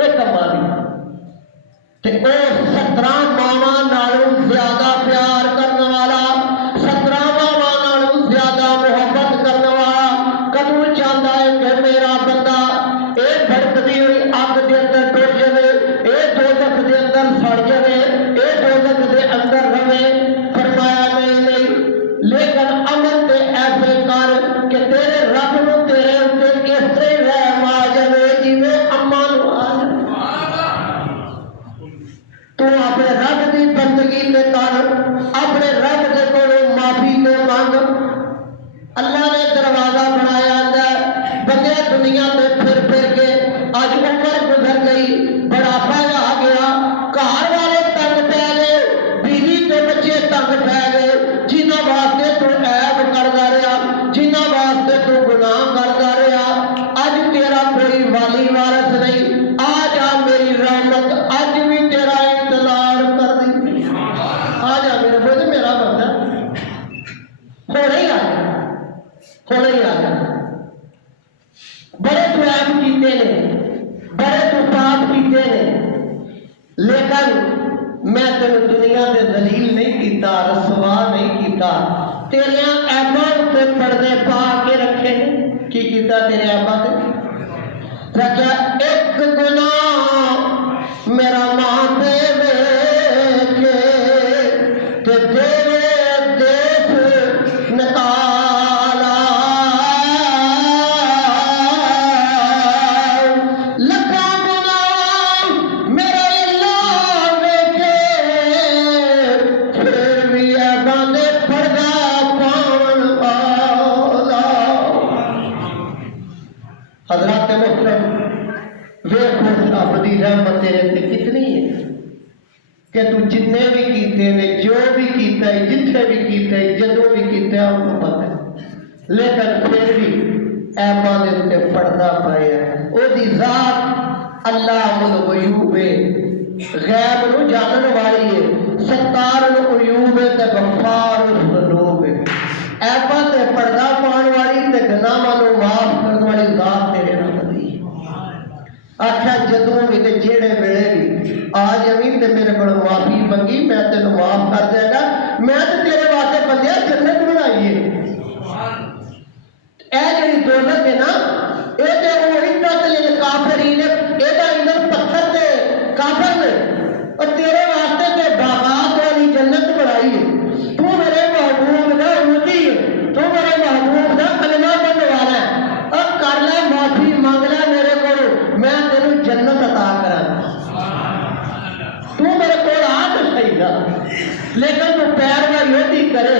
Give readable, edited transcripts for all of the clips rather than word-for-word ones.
یہ کما دی تے او 17 ماواں نالوں زیادہ پیار کرنے والا 17 ماواں نالوں زیادہ محبت کرنے والا کدوں چاہتا ہے کہ میرا بندہ اے بھڑکتی ہوئی اگ دے اندر ڈر جائے اے دوزخ دے اندر سڑ جائے اے دوزخ دے اندر رہے فرمایا نہیں لیکن عمل تے ایسے کر کہ تیرے رب نو تیرے اوپر اس طرح رحم آ جائے جویں اماں نو آ جائے تو اپنے رب کی بندگی تے کر اپنے رب کے کولوں معافی تے مانگ اللہ نے دروازہ بنایا ہے بندے دنیا تے پھر کے اج عمر گزر گئی بڑھاپا آ گیا گھر والے تنگ پی گئے بیوی تے بچے تنگ پی گئے جنہاں واسطے تو عیب کردا رہا جنہاں واسطے تو گناہ کردا رہا اج تیرا کوئی والی وارث نہیں آ جا میری رحمت اج بھی تیرا انتظار کر دی آ جا میرے بھائی میرا بندہ ہونے ہی آ جا ہونے ہی آ جا بڑے تو عیب کیتے نے بڑے تو پاپ کیتے نے لیکن میں تینوں دنیا دے ذلیل نہیں کیتا رسوا نہیں کیتا تیریاں عیباں تے پردے پا کے رکھے نے کی کیتا تیرے عیباں تے رکھا ایک گناہ میرا ماں دے ویکھے تے تیرے دیس نکالا لکھا گناہ میرا اللہ ویکھے پھر بھی عیباں دے پردہ پاون والا حضرات محترم ویکھ رب دی رحمت تیرے تے کتنی ہے کہ تو جتنے بھی کیتے نے جو بھی کیتا ہے جتنے بھی کیتا ہے جدوں بھی کیتا ہے ان کو پتہ ہے لیکن پھر بھی عیباں دے تے پردہ پایا ہے او دی ذات اللہ الغیوب غیب نو جانن والی ہے ستار العیوب تے غفار الذنوب عیباں تے پردہ پاؤن والی تے گناہاں نو معاف کرن والی ذات تیرے نال دی آخیا جدوں بھی تے جیڑے ویلے بھی آ جویں تے میرے کول معافی منگی میں تینوں معاف کر دیا گا میں تے تیرے واسطے بندیا جنت بنائی ہے اے جڑی دوزخ ہے نا اے تے وہی قاتل کافرین اے دا اندر پتھر تے کافر نے اور تیرے واسطے تے باغات والی جنت بنائی ہے تو میرے محبوب دا امتی ہے تو میرے محبوب دا کلمہ پڑھنے والا ہے اب کر لے معافی مانگ لے میرے کو میں تینوں جنت عطا کراں تو میرے کو آ تو صحیح نا لیکن تو پیروی یہی کرے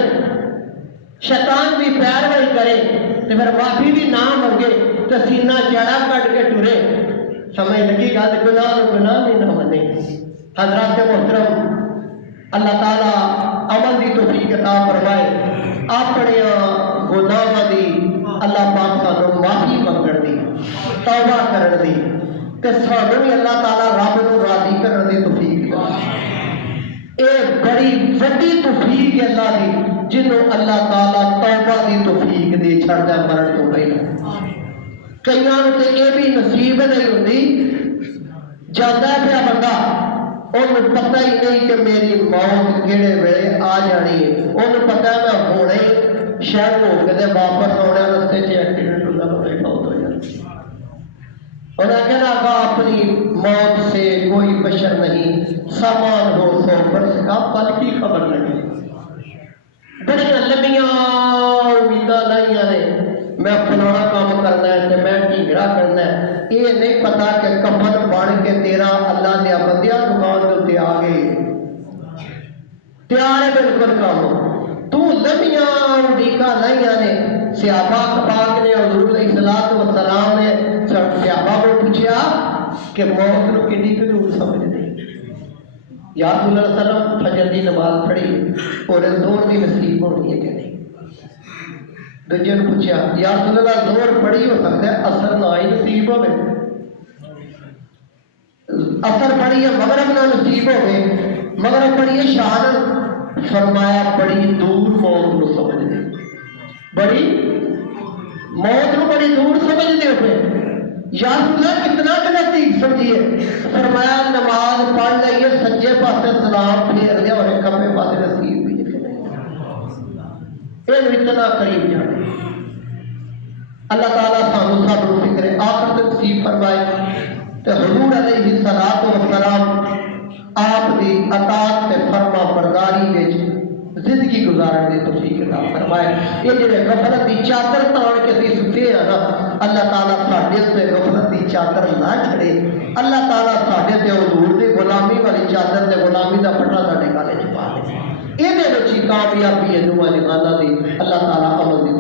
شیطان بھی پیروی کرے تو پھر معافی بھی نہ منگے تو سینہ جڑا کٹ کے ٹرے سمجھ لگی گل گناہ گناہ بھی نہ منے حضرات محترم اللہ تعالیٰ عمل دی توفیق عطا فرمائے اپنے گناہاں دی اللہ پاک سانوں معافی منگن دی توبہ کرن دی تے سانوں بھی اللہ تعالیٰ رب نو راضی کرن دی توفیق دے اے بڑی وڈی توفیق ہے اللہ دی جنوں اللہ تعالیٰ توبہ دی توفیق دے چھڑ دے مرن تو پہلا کئیاں نوں تے اے بھی نصیب نہیں ہوندی جاندا پیا بندہ انہوں پتہ ہی نہیں کہ میری موت کہڑے ویلے آ جانی ہے انہوں پتہ ہے میں ہونے شاید ہو کے واپس آنے رستے سے ایکسیڈنٹ ہوتا ہوئے موت ہو جاتی انہیں کہنا کہ اپنی موت سے کوئی بشر نہیں سامان ہو تو برس کا پل کی خبر نہیں بڑی لمبیاں امیداں لائیاں نے میں فلانا کام کرنا ہے تے میں ڈھیگڑا کرنا ہے یہ نہیں پتا کہ کفن بن کے تیرا اللہ دیا بندیا دکان کے اتنے آ گئے تیار ہے بالکل کام تو لمبیاں اڈیکاں لائیاں نے صحابہ پاک نے حضور علیہ الصلوۃ والسلام نے صحابہ کو پوچھا کہ موت نو کتنی کو دور سمجھتے یا رسول اللہ صلی اللہ علیہ وسلم فجر دی نماز پڑھی اور زور دی نصیب ہونی ہے کہ نہیں دوجے نے پوچھا یا رسول اللہ زور پڑھی ہو سکتا ہے اثر نہ ہی نصیب ہوئے اثر پڑھی ہے مغرب نہ نصیب ہوئے مغرب پڑھی ہے شان فرمایا بڑی دور موت نو سمجھ دے بڑی موت نو بڑی دور سمجھ دے ہوئے یا اللہ کتنا نزدیک سمجھیے؟ فرمایا نماز پڑھ لئیے سجے پاسے سلام پھیر لیا اور کھبے پاسے نصیب بھی اتنا قریب جانے اللہ تعالیٰ سانو سب کو فکر آخر تک نصیب فرمائے تو حضور علیہ الصلوۃ والسلام آپ دی اطاعت تے فرما برداری وچ زندگی گزارن دی توفیق عطا فرمائے۔ یہ جڑے غفلت دی چادر تان کے اسی ستے ہیں نا اللہ تعالیٰ ساڈے تے غفلت دی چادر نہ چھڑے، اللہ تعالیٰ ساڈے تے حضور دی غلامی والی چادر تے غلامی دا پٹا ساڈے گالے چ پا دے۔ یہ کامیابی ہے دعا جہاں دی اللہ تعالیٰ عمل دی